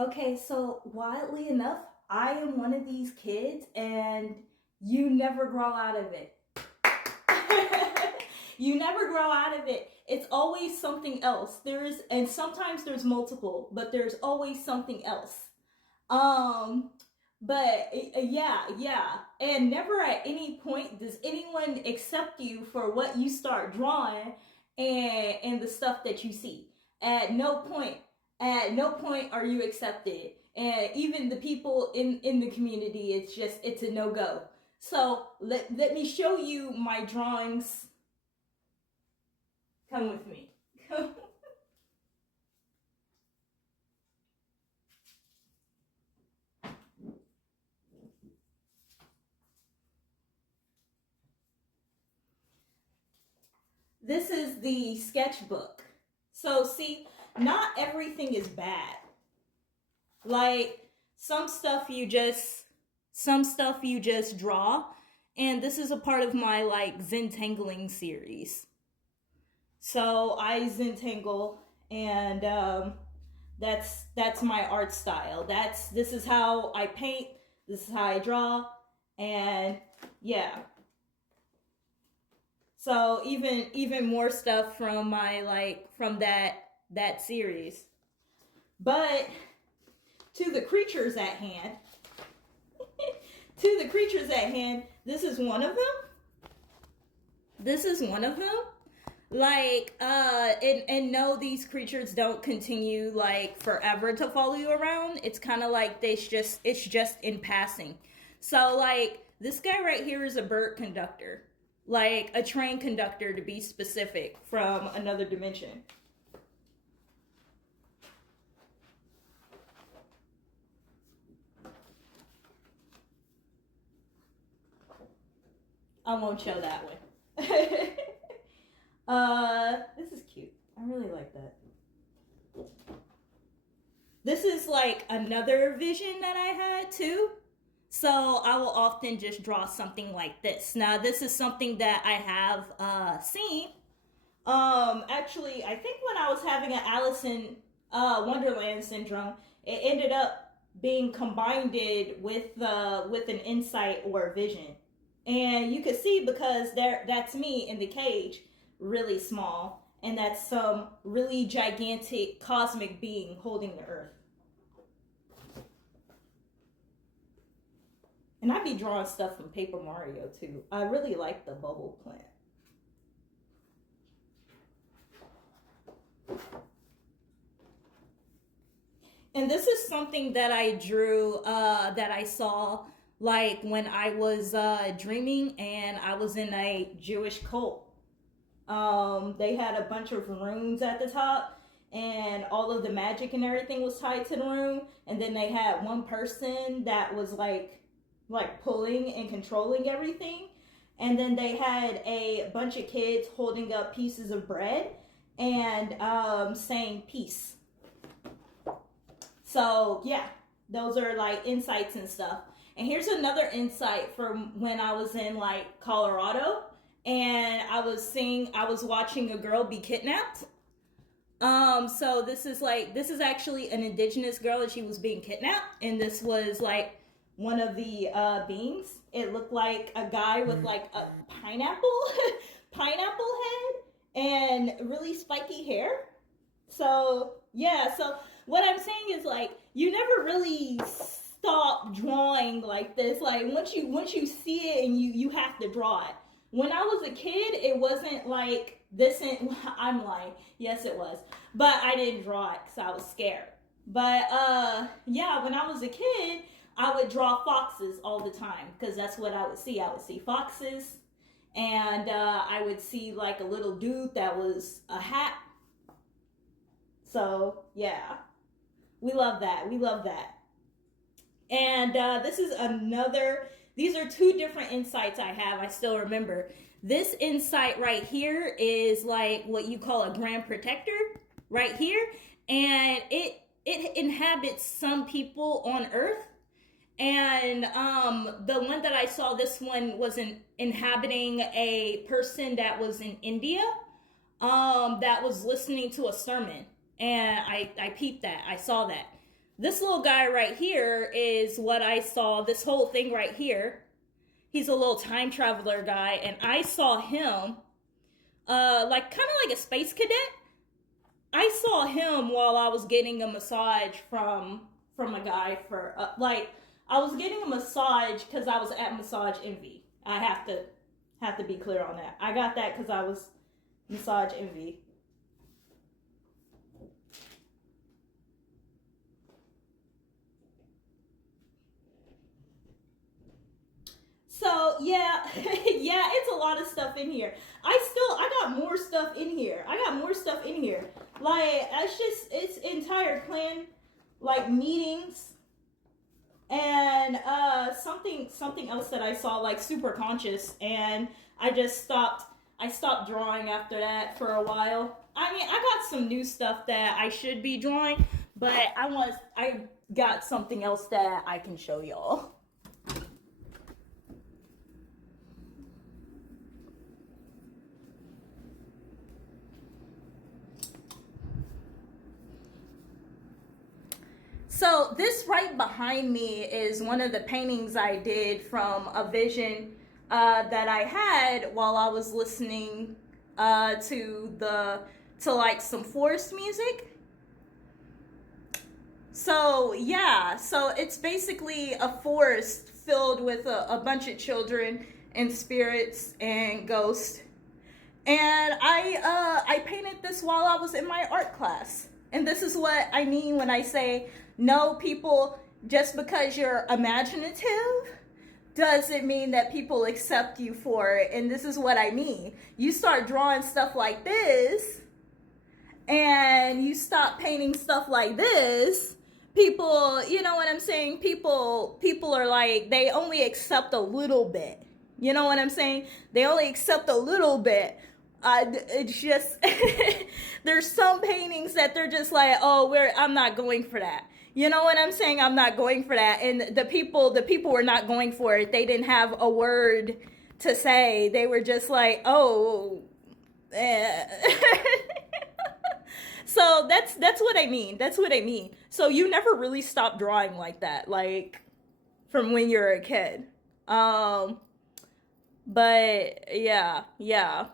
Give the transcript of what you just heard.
Okay, so wildly enough, I am one of these kids, and you never grow out of it. You never grow out of it. It's always something else. And sometimes there's multiple, but there's always something else. Um, but yeah. And never at any point does anyone accept you for what you start drawing and the stuff that you see. At no point, at no point are you accepted. And even the people in the community, it's a no go. So let me show you my drawings. Come with me. This is the sketchbook. So see, not everything is bad. Like some stuff you just draw, and this is a part of my like Zentangling series. So I Zentangle, and that's my art style. This is how I paint. This is how I draw, and yeah. So even more stuff from my like from that series. But to the creatures at hand, to the creatures at hand, this is one of them. This is one of them. Like and no, these creatures don't continue like forever to follow you around. It's kind of like it's just in passing. So like this guy right here is a bird conductor, like a train conductor to be specific, from another dimension. I won't show that one. This is cute. I really like that. This is like another vision that I had too. So I will often just draw something like this. Now this is something that I have seen. Actually, I think when I was having an Alice in Wonderland syndrome, it ended up being combined with an insight or a vision, and you could see because that's me in the cage, really small, and that's some really gigantic cosmic being holding the earth. And I'd be drawing stuff from Paper Mario too. I really like the bubble plant. And this is something that I drew, that I saw like when I was dreaming and I was in a Jewish cult. They had a bunch of runes at the top, and all of the magic and everything was tied to the room. And then they had one person that was like pulling and controlling everything. And then they had a bunch of kids holding up pieces of bread and saying peace. So yeah, those are like insights and stuff. And here's another insight from when I was in like Colorado, and I was watching a girl be kidnapped. So this is actually an indigenous girl, and she was being kidnapped, and this was like one of the beings. It looked like a guy with like a pineapple pineapple head and really spiky hair. So yeah, so what I'm saying is like you never really stop drawing like this. Like once you see it and you have to draw it. When I was a kid, it wasn't like this. And I'm lying. Yes, it was, but I didn't draw it because I was scared. But yeah, when I was a kid, I would draw foxes all the time because that's what I would see. I would see foxes, and I would see like a little dude that was a hat. So yeah, we love that. We love that. And this is another, these are two different insights I have. I still remember. This insight right here is like what you call a grand protector right here. And it inhabits some people on Earth. And the one that I saw, this one was inhabiting a person that was in India, that was listening to a sermon. And I peeped that. I saw that. This little guy right here is what I saw, this whole thing right here. He's a little time traveler guy, and I saw him, like kind of like a space cadet. I saw him while I was getting a massage from a guy for like I was getting a massage because I was at Massage Envy. I have to be clear on that. I got that because I was Massage Envy. So yeah, yeah, it's a lot of stuff in here. I got more stuff in here. I got more stuff in here. Like it's entire clan like meetings and something else that I saw like super conscious, and I stopped drawing after that for a while. I mean, I got some new stuff that I should be drawing, but I got something else that I can show y'all. So this right behind me is one of the paintings I did from a vision that I had while I was listening to like some forest music. So yeah, so it's basically a forest filled with a bunch of children and spirits and ghosts. And I painted this while I was in my art class. And this is what I mean when I say, no, people, just because you're imaginative doesn't mean that people accept you for it. And this is what I mean. You start drawing stuff like this, and you stop painting stuff like this, people, you know what I'm saying? People are like, they only accept a little bit. You know what I'm saying? They only accept a little bit. It's just there's some paintings that they're just like, oh, I'm not going for that. You know what I'm saying? I'm not going for that. And the people were not going for it. They didn't have a word to say. They were just like, oh, eh. So that's what I mean. That's what I mean. So you never really stop drawing like that, like from when you're a kid. But yeah.